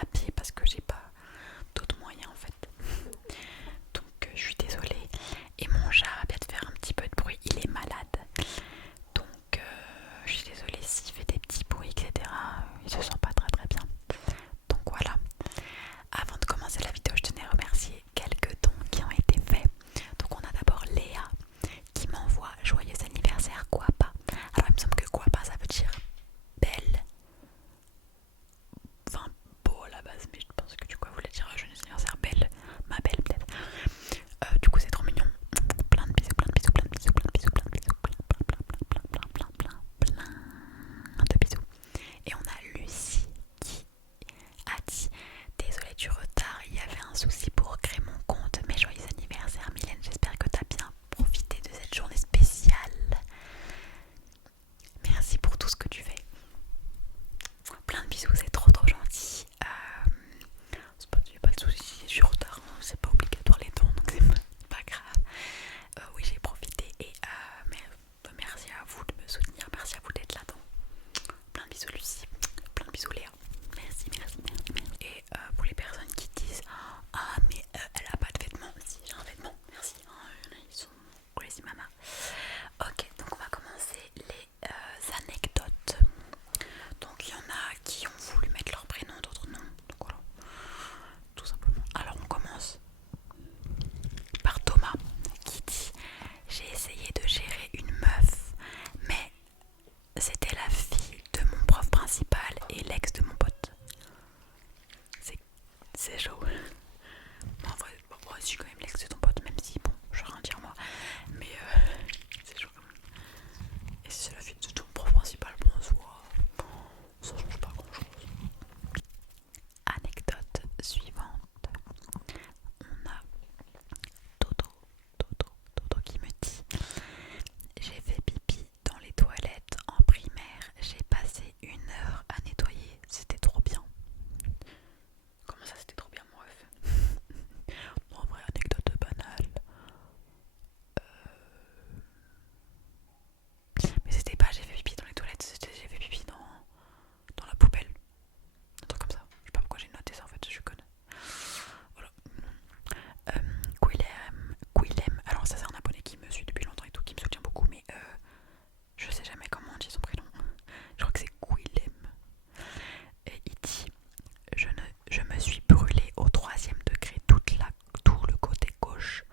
papier parce que j'ai pas d'autres moyens en fait. Donc je suis désolée. Et mon chat va peut-être faire un petit peu de bruit, il est malade. Donc je suis désolée s'il fait des petits bruits, etc. Il se sent pas très très bien. Donc voilà. Avant de commencer la vidéo, je tenais à remercier quelques dons qui ont été faits. Donc on a d'abord Léa qui m'envoie joyeux anniversaire Guapa. Alors il me semble que Guapa ça veut dire belle, enfin beau à la base, mais je pense que du coup elle voulait dire joyeux anniversaire belle, ma belle peut-être. Du coup c'est trop mignon. Plein de bisous, plein de bisous, plein de bisous, plein de bisous, plein de bisous, plein de bisous. Et on a Lucie qui a dit désolée du retard, il y avait un souci pour créer mon compte, mais joyeux anniversaire Mylène, j'espère que tu as bien profité de cette journée spéciale. Merci pour tout ce que tu fais. Plein de bisous, c'est trop trop gentil. Pas de soucis, je suis en retard, hein, c'est pas obligatoire les dons, donc c'est pas grave. Oui, j'ai profité et merci à vous de me soutenir, merci à vous d'être là. Donc, plein de bisous Lucie, plein de bisous Léa. Merci, merci, merci, merci. Et pour les personnes qui disent ah mais elle a pas de vêtements, si j'ai un vêtement, merci. Ils sont crazy mama. Ok, donc on va commencer les anecdotes. Donc il y en a qui ont voulu mettre leur prénom, d'autres non. Donc voilà, tout simplement. Alors on commence par Thomas qui dit j'ai essayé de gérer une meuf, mais c'était la fille de mon prof principal et l'ex de mon pote. C'est chaud. En vrai, moi je suis quand même l'ex de ton pote, même si bon, je vais rien dire moi. Mais c'est chaud quand même. Et si c'est la fille de ton prof principal, bon, ça change pas grand chose. Anecdote suivante. On a Toto, Toto qui me dit j'ai fait pipi dans les toilettes en primaire, j'ai passé 1 heure à nettoyer, c'était trop bien. Comment ça c'était trop bien mon ref? Non, en vrai, anecdote banale. Mais c'était pas j'ai fait pipi dans les toilettes, c'était j'ai fait pipi dans la poubelle. Un truc comme ça. Je sais pas pourquoi j'ai noté ça en fait, je suis conne. Voilà. Quillem, alors ça c'est un abonné qui me suit depuis longtemps et tout, qui me soutient beaucoup, mais je sais jamais comment on dit son prénom. Je crois que c'est Quillem. Et il dit je me suis brûlé au 3e degré tout le côté gauche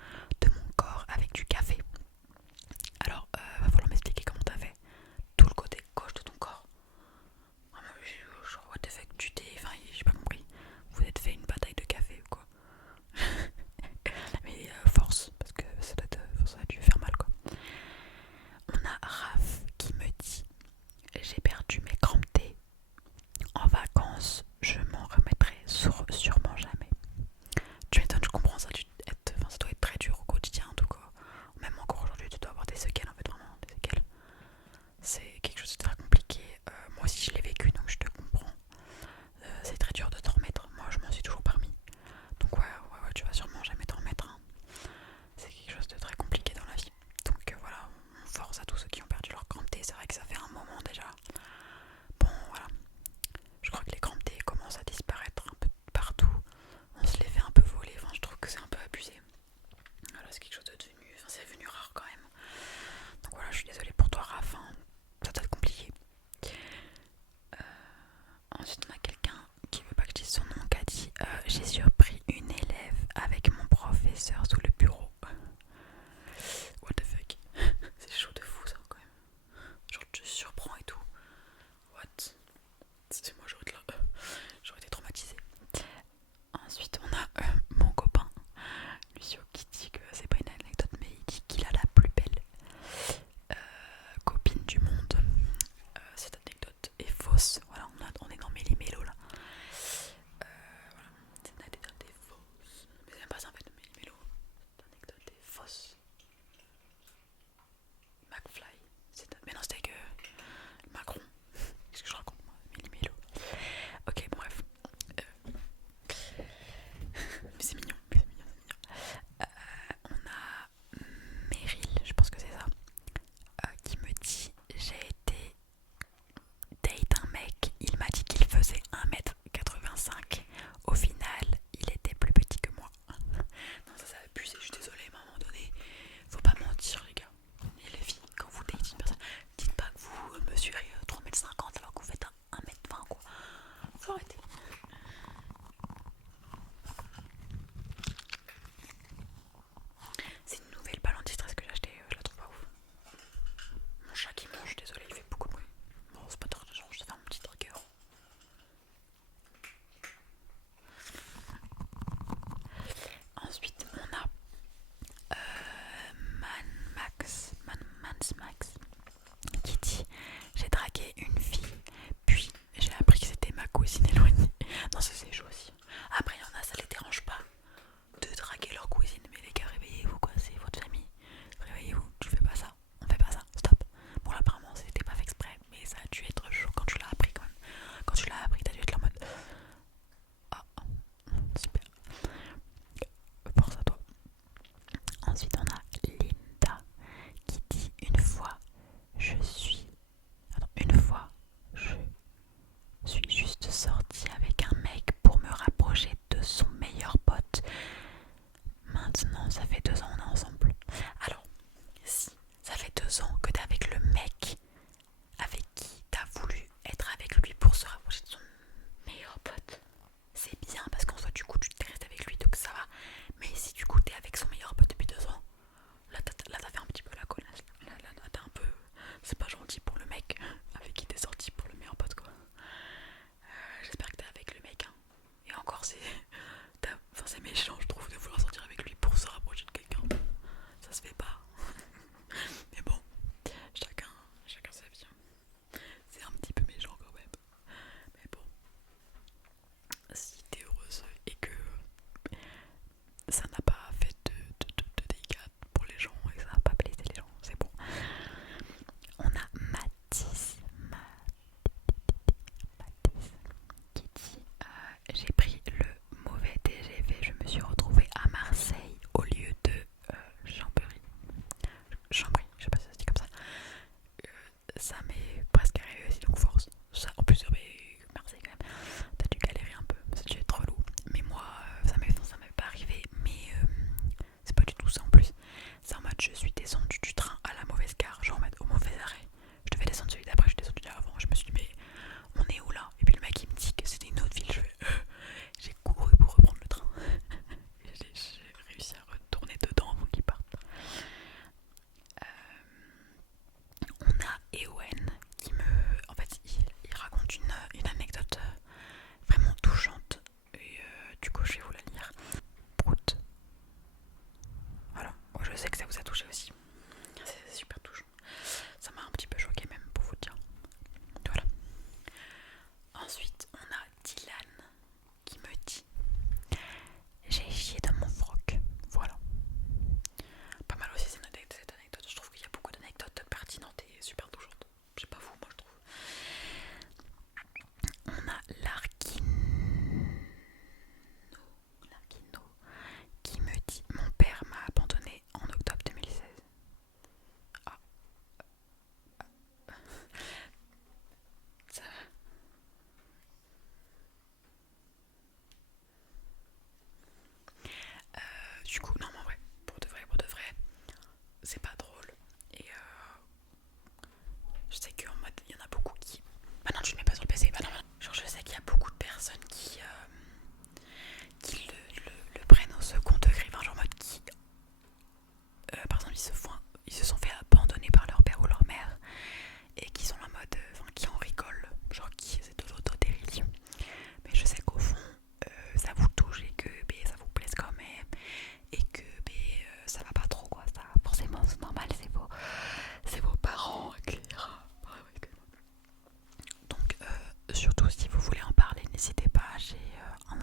de mon corps avec du café. Alors va falloir m'expliquer comment t'as fait tout le côté gauche de ton corps. Genre what the fuck, enfin j'ai pas compris. Vous êtes fait une bataille de café ou quoi? Mais force, parce que ça a dû faire mal quoi. On a Raph qui me dit j'ai perdu mes crampes T. En vacances, je m'en remettrai sûrement jamais. Tu m'étonnes, je comprends ça, ça doit être très dur au quotidien en tout cas. Même encore aujourd'hui, tu dois avoir des séquelles en fait, vraiment des séquelles. C'est quelque chose de très compliqué. Moi aussi je l'ai vécu donc je te comprends. C'est très dur de t'en remettre. Moi je m'en suis toujours parmi. Donc ouais, tu vas sûrement jamais t'en remettre. Hein. C'est quelque chose de très compliqué dans la vie. Donc voilà, on force à tous ceux qui ont perdu leur crampes T. C'est vrai que ça fait un moment déjà. Bon voilà, je crois que les crampes T commencent à disparaître un peu partout. On se les fait un peu voler. Enfin, je trouve que c'est un peu abusé. Voilà, c'est quelque chose de devenu. Enfin, c'est devenu rare quand même. Donc voilà, je suis désolée pour toi, Raph. Hein. Ça doit être compliqué. Ensuite, on a quelqu'un qui veut pas que je dise son nom qui a dit j'ai surpris une élève avec mon professeur sous le bureau. What the fuck? C'est chaud de fou ça quand même. Genre, tu te surprends et tout. What? C'est moi, j'aurais été traumatisée. Ensuite, on a mon copain Lucio qui dit que c'est pas une anecdote, mais il dit qu'il a la plus belle copine du monde. Cette anecdote est fausse. Voilà, on est dans Méli-Mélo là. Voilà, c'est une anecdote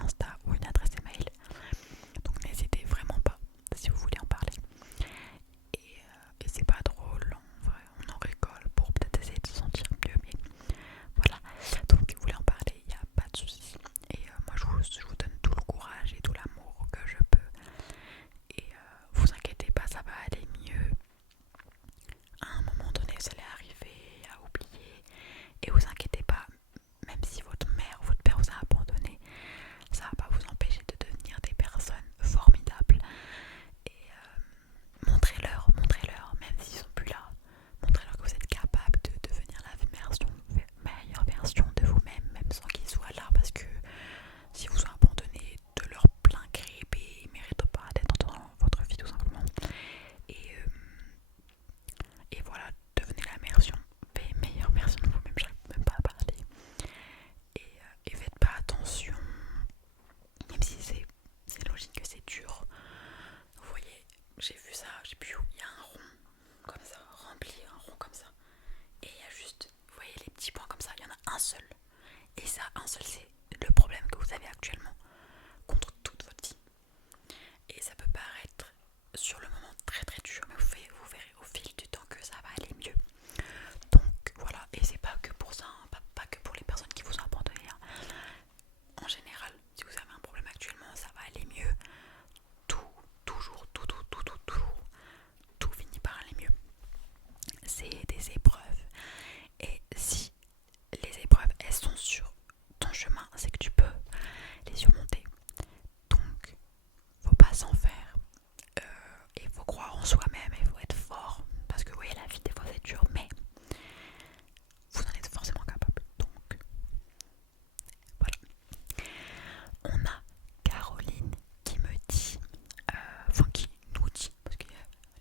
Insta ou une adresse email. Donc n'hésitez vraiment pas si vous voulez en parler. Et c'est pas drôle, en vrai, on en rigole pour peut-être essayer de se sentir mieux, mais voilà. Donc si vous voulez en parler, il n'y a pas de souci. Et moi je vous donne tout le courage et tout l'amour que je peux. Et vous inquiétez pas, ça va aller mieux. À un moment donné, vous allez arriver à oublier. Et vous inquiétez pas, même si votre mère ou votre père vous a abandonné, ça va pas vous empêcher de devenir des personnes formidables. Et montrez-leur, même s'ils sont plus là, montrez-leur que vous êtes capable de devenir meilleure version de vous-même, même sans qu'ils soient là, parce que si vous sont abandonnés de leur plein gré, ils ne méritent pas d'être dans votre vie tout simplement. Et, et voilà, devenez meilleure version de vous-même, j'arrive même pas à parler. Et faites pas attention, même si c'est logique que c'est dur. Vous voyez, j'ai vu ça, j'ai vu où il y a un rond comme ça, rempli, un rond comme ça. Et il y a juste, vous voyez les petits points comme ça, il y en a un seul. Et ça, un seul, c'est le problème que vous avez actuellement contre toute votre vie. Et ça peut paraître sur le moment très très dur, mais vous verrez au fil du temps que ça va aller mieux. Donc voilà, et c'est pas que pour ça, hein, pas que pour les personnes qui vous ont abandonné. Hein. En général, si vous avez un problème actuellement, ça va aller mieux. Toujours, tout finit par aller mieux. C'est des épreuves. Et si les épreuves, elles sont sur ton chemin, c'est que tu peux les surmonter. Donc, faut pas s'en faire. Il faut croire en soi-même, il faut être fort. Parce que oui, la vie, des fois, c'est dur, mais vous en êtes forcément capable. Donc, voilà. On a Caroline qui me dit, qui nous dit, parce que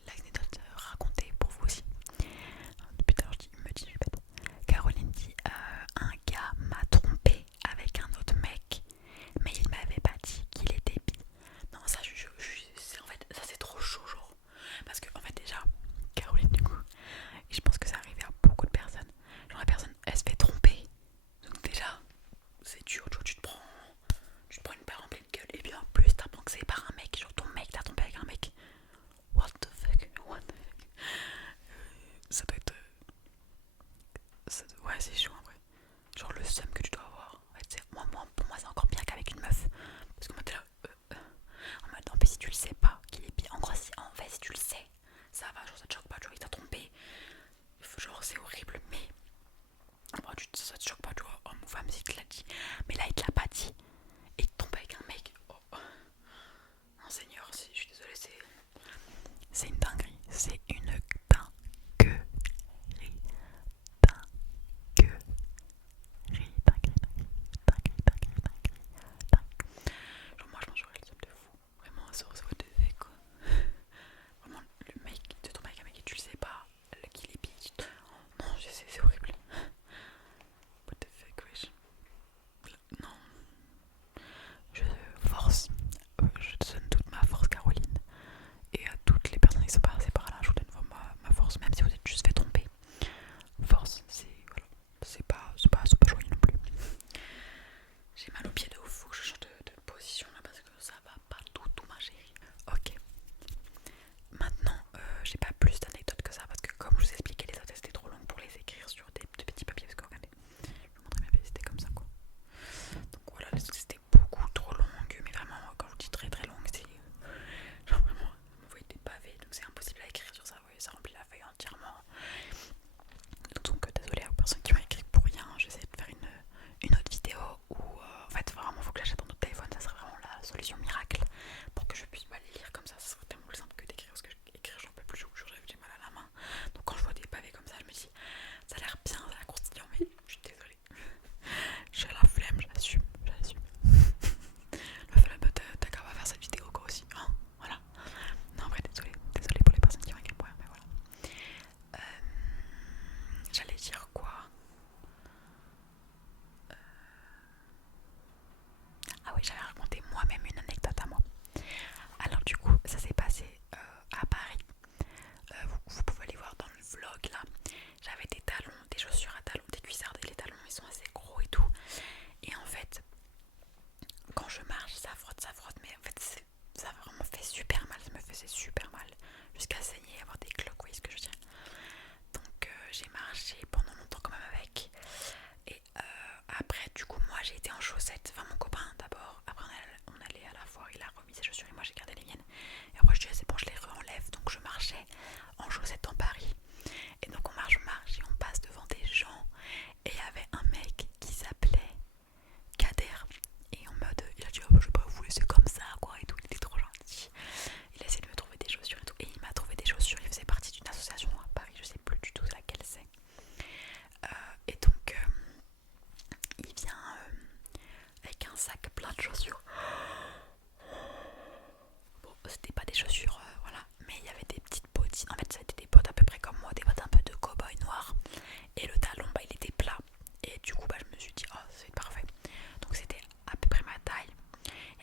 l'anecdote racontée pour vous aussi. Depuis tout à l'heure, me dit, je suis bête. Caroline dit, un gars m'a trompé avec un autre mec, mais il m'avait pas dit qu'il était bi. Non, ça, en fait, ça c'est trop chaud, genre. Parce que, en fait, déjà, Caroline, du coup, et je pense que ça arrive à beaucoup de personnes. Genre, la personne, elle se fait tromper. Donc, déjà, c'est dur, tu te prends une balle en pleine gueule. Et puis, en plus, t'apprends que c'est par un mec. Genre, ton mec t'a trompé avec un mec. What the fuck? Ça doit être. Ouais, c'est chaud en vrai. Genre, le seum que tu dois avoir. En fait, pour moi, c'est encore bien qu'avec une meuf. Parce que moi, t'es là. En mode, non, mais si tu le sais pas qu'il est bien. En gros, en fait, si tu le sais, ça va, genre, ça te choque pas, genre, il t'a trompé. Genre, c'est horrible, mais. Bon, ça te choque pas, tu vois. Homme ou femme, si il te l'a dit. Mais là, il te l'a pas dit. Et il te trompe avec un mec. Oh. je marche, ça frotte, mais en fait ça a vraiment fait super mal, ça me faisait super mal, jusqu'à saigner et avoir des cloques, vous voyez ce que je veux dire. Donc j'ai marché pendant longtemps quand même avec. Et après du coup moi j'ai été en chaussettes, enfin mon copain d'abord, après on allait à la foire, il a remis ses chaussures et moi j'ai gardé les miennes. Et après je disais c'est bon je les re-enlève, donc je marchais en chaussettes dans Paris. Et donc on marche et on passe devant des gens. Et il y avait un mec qui s'appelait Kader. Et en mode, il a dit oh, je vais pas vous laisser comme ça quoi et tout, il était trop gentil. Il a essayé de me trouver des chaussures et tout. Et il m'a trouvé des chaussures, il faisait partie d'une association à Paris, je sais plus du tout laquelle c'est. Et donc il vient avec un sac plein de chaussures. Bon, c'était pas des chaussures, voilà, mais il y avait des petites bottines. En fait, c'était des bottes à peu près comme moi, des bottes un peu de cow-boy noir. Et le talon, bah, il était plat. Et du coup, bah, je me suis dit, oh, c'est parfait. Donc, c'était à peu près ma taille.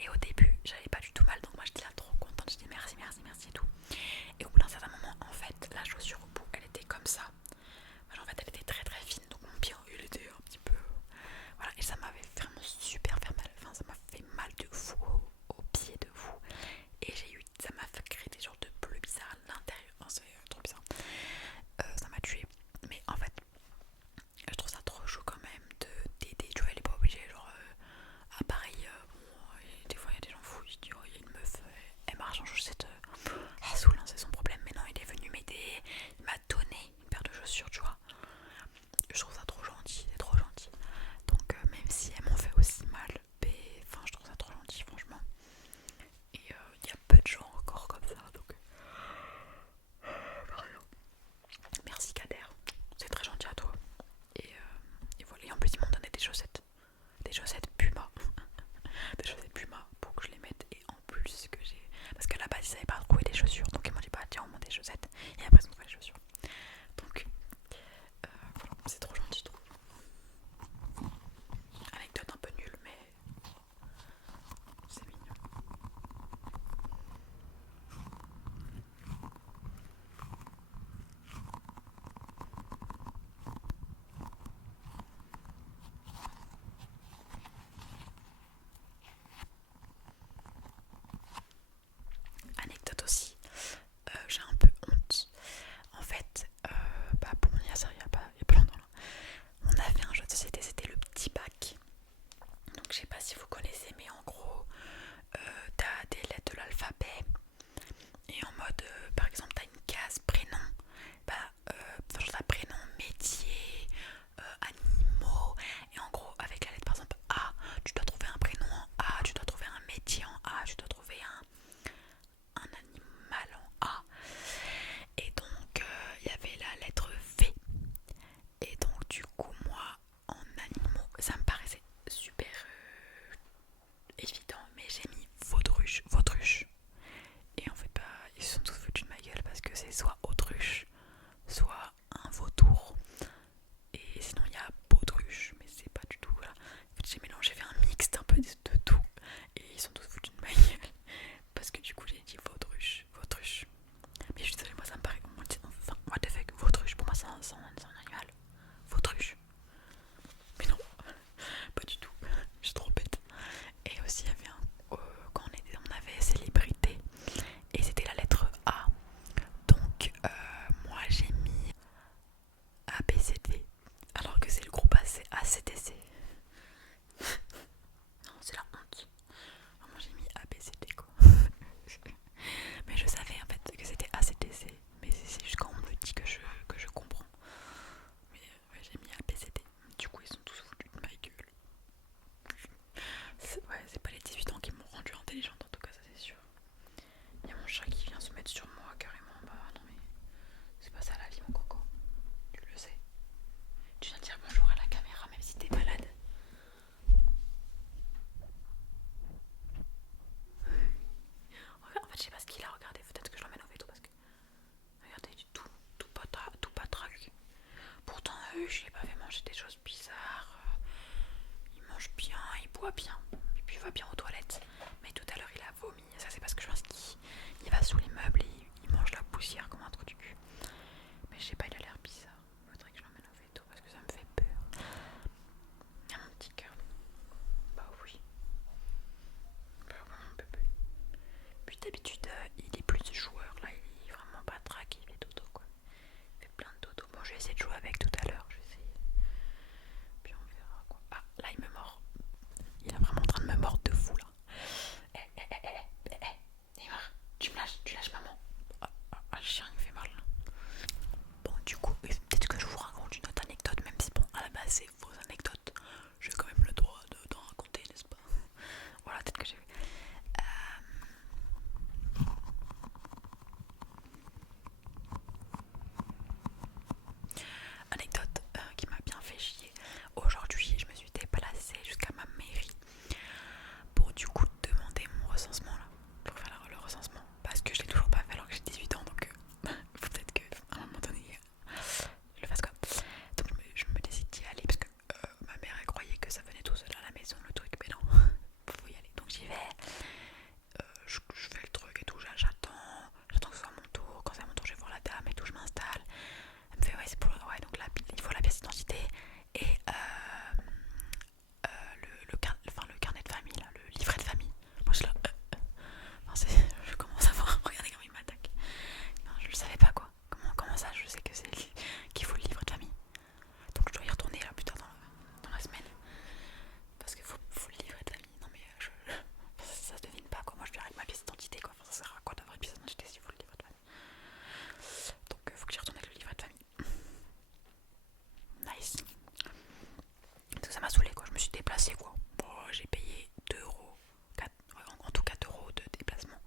Et au début, j'avais pas du tout mal. Donc, moi, j'étais là trop contente. Je dis merci, merci, merci et tout. Et au bout d'un certain moment, en fait, la chaussure au bout, elle était comme ça. En fait, elle était très très fine. Donc, mon pied, il était un petit peu. Voilà. Et ça m'avait vraiment super fait mal. Enfin, ça m'a fait mal de fou au pied de fou. Et ça m'a fait créer des genres de bleus bizarres à l'intérieur. Enfin, c'est trop bizarre. Ça m'a tué. Mais en fait, je trouve ça trop chaud quand même de d'aider. Tu vois, elle est pas obligée. Genre, à Paris, des fois il y a des gens fous. Je dis, oh, il y a une meuf, elle marche en chaussettes. Elle saoule, hein, c'est son problème. Mais non, il est venu m'aider. Il m'a donné une paire de chaussures, tu vois. Je trouve ça trop gentil, c'est trop gentil. Donc, même si elles m'ont fait aussi mal, enfin, je trouve ça trop gentil, franchement. Et il y a peu de gens encore comme ça. Donc, merci Kader, c'est très gentil à toi. Et voilà, et en plus ils m'ont donné des chaussettes Puma, des chaussettes Puma pour que je les mette. Et en plus que j'ai, parce qu'à la base ils savaient pas trouver des chaussures, donc ils m'ont dit bah tiens on met des chaussettes. Et après ils ont trouvé les chaussures. Donc voilà, c'est trop gentil, je trouve. Anecdote un peu nulle mais c'est mignon. Anecdote aussi, j'ai un peu honte. En fait, bah pour mon anniversaire il y a pas longtemps là, on a fait un jeu de société, c'était le petit bac. Donc je sais pas si vous connaissez, mais en gros t'as des lettres de l'alphabet. Et en mode, par exemple, t'as une case prénom, bah, genre t'as prénom, métier, animaux. Et en gros, avec la lettre par exemple A, tu dois trouver un prénom en A, tu dois trouver un métier en A, tu dois trouver un animal en A. Et donc, il y avait la lettre V. Et donc, du coup, moi, en animaux, ça me paraissait super évident, mais j'ai mis vautruche. Et en fait, bah, ils se sont tous foutus de ma gueule parce que c'est soit autruche, soit un vautour. Et sinon, il y a baudruche, mais c'est pas du tout. Voilà. En fait, j'ai mélangé, j'ai fait un mixte un peu de tout. Et ils sont tous foutus de ma gueule parce que du coup, j'ai dit vautruche. Mais je suis désolée, moi ça me paraît. Enfin, what the fuck, vautruche, pour moi, c'est un animal. Vautruche. Mais non, pas du tout. Je suis trop bête. Et aussi, il y avait quand on avait célébrité. Et c'était la lettre A. Donc moi j'ai mis d'habitude il est plus joueur, là il est vraiment pas track, il fait dodo quoi. Il fait plein de dodo. Bon je vais essayer de jouer avec tout à l'heure, je vais essayer. Puis on verra quoi. Ah là il me mord. Il est vraiment en train de me mordre de fou là. Neymar, tu lâches maman. Le chien il me fait mal. Bon du coup, peut-être que je vous raconte une autre anecdote, même si bon à la base c'est vos anecdotes. J'ai quand même le droit d'en raconter, n'est-ce pas? Voilà, peut-être que j'ai... Anecdote qui m'a bien fait chier. Aujourd'hui, je me suis déplacée jusqu'à ma mairie pour du coup demander mon recensement là. Pour faire le recensement. Parce que je l'ai toujours pas fait alors que j'ai 18 ans. Donc faut peut-être qu'à un moment donné je le fasse quoi. Donc je me décide d'y aller parce que ma mère elle croyait que ça venait tout seul à la maison le truc. Mais non, faut y aller. Donc j'y vais. Je fais le truc et tout. J'attends que ce soit mon tour. Quand c'est à mon tour, je vais voir la dame et tout. Je m'installe. Elle me fait ouais c'est pour ouais donc là il faut la pièce d'identité et le carnet de famille là, le livret de famille. Moi je là je commence à voir, regardez comment il m'attaque. Non, je le savais pas quoi. Comment ça je sais que c'est qu'il faut le livret de famille. Donc je dois y retourner là plus tard dans la semaine. Parce qu'il faut le livret de famille. Non mais ça se devine pas quoi. Moi je viens avec ma pièce d'identité quoi. Enfin, ça sert à quoi d'avoir une pièce d'identité s'il faut le livret de famille. Donc faut que j'y retourne avec le livret de famille. Nice. Donc ça m'a saoulé quoi, je me suis déplacée quoi. Bon, j'ai payé 2 euros, en tout 4 euros de déplacement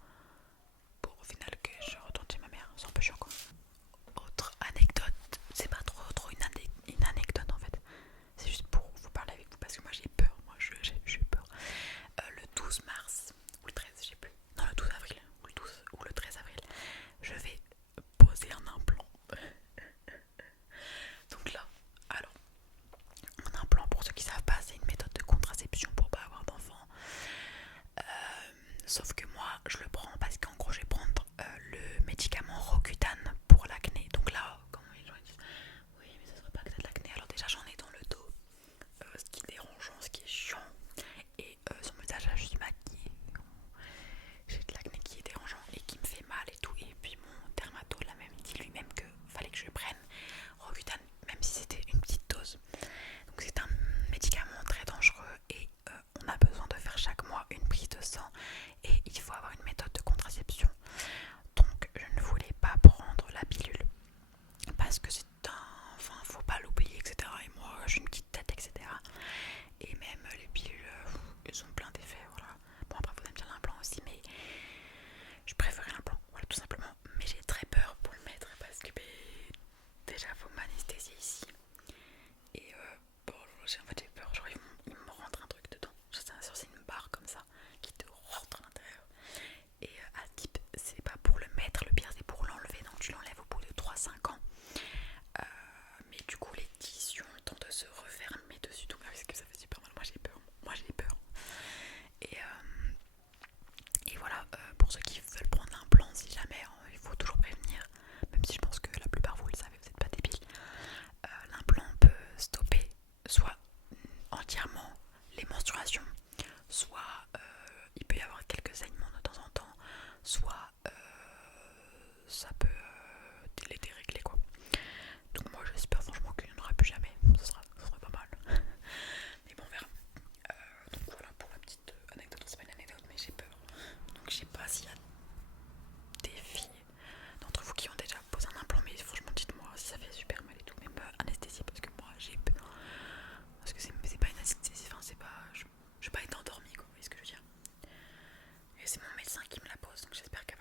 pour au final que je retourne chez ma mère. C'est un peu chiant quoi. Autre anecdote, c'est pas trop une anecdote en fait. C'est juste pour vous parler avec vous parce que moi j'ai peur. Moi j'ai peur. Le 12 mars ou le 13, je sais plus. Non, le 12 avril ou le 12 ou le 13 avril, je vais poser un implant. Donc là, alors un implant, pour ceux qui savent pas, c'est une méthode de contraception pour pas avoir d'enfant. Sauf que moi, je le prends parce qu'en gros, je vais prendre le médicament Rocutan pour l'acné. Donc là, comment les gens disent oui, mais ça serait pas que t'as de l'acné. Alors déjà, j'en ai dans le dos, ce qui est dérangeant, ce qui est chiant. Et sur mon visage, là, je suis maquillée. J'ai de l'acné qui est dérangeant et qui me fait mal et tout. Et puis mon dermatologue l'a même dit lui-même que fallait que je prenne Rocutan, même si c'était une petite dose. Donc c'est un médicament très dangereux et on a besoin de faire chaque mois une prise de sang et il faut avoir une méthode de contraception. Donc je ne voulais pas prendre la pilule parce que c'est un... Enfin faut pas l'oublier etc. Et moi j'ai une petite tête etc. Et même les pilules elles ont plein d'effets voilà. Bon après vous aimez bien l'implant aussi mais je préférais l'implant voilà tout simplement. Mais j'ai très peur pour le mettre parce que déjà faut m'anesthésier ici. Et bon, en fait j'ai peur, genre il me rentre un truc dedans. C'est une barre comme ça qui te rentre à l'intérieur. Et à type, c'est pas pour le mettre, le pire c'est pour l'enlever. Donc tu l'enlèves au bout de 3-5 ans. Mais du coup les tissus ont le temps de se refermer dessus. Donc parce que ça fait super mal, moi j'ai peur. Et voilà, pour ceux qui veulent prendre l'implant, si jamais il faut toujours prévenir. Même si je pense que la plupart vous le savez, vous n'êtes pas débiles. L'implant peut stopper soit entièrement les menstruations, soit il peut y avoir quelques saignements de temps en temps, soit ça peut les dérégler quoi. Donc moi j'espère franchement qu'il n'y en aura plus jamais, ça sera pas mal. Mais bon on verra. Donc voilà pour la petite anecdote, c'est pas une anecdote mais j'ai peur. Donc je sais pas s'il y a des filles d'entre vous qui ont déjà posé un implant, mais franchement dites-moi si ça fait super mal et tout, même anesthésie parce que moi j'ai peur. Parce que c'est pas une anesthésie, enfin c'est pas... Je vais pas être endormie quoi, vous voyez ce que je veux dire. Et c'est mon médecin qui me la pose, donc j'espère qu'elle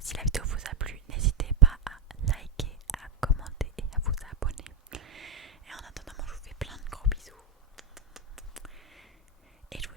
Si la vidéo vous a plu, n'hésitez pas à liker, à commenter et à vous abonner. Et en attendant, moi je vous fais plein de gros bisous. Et je vous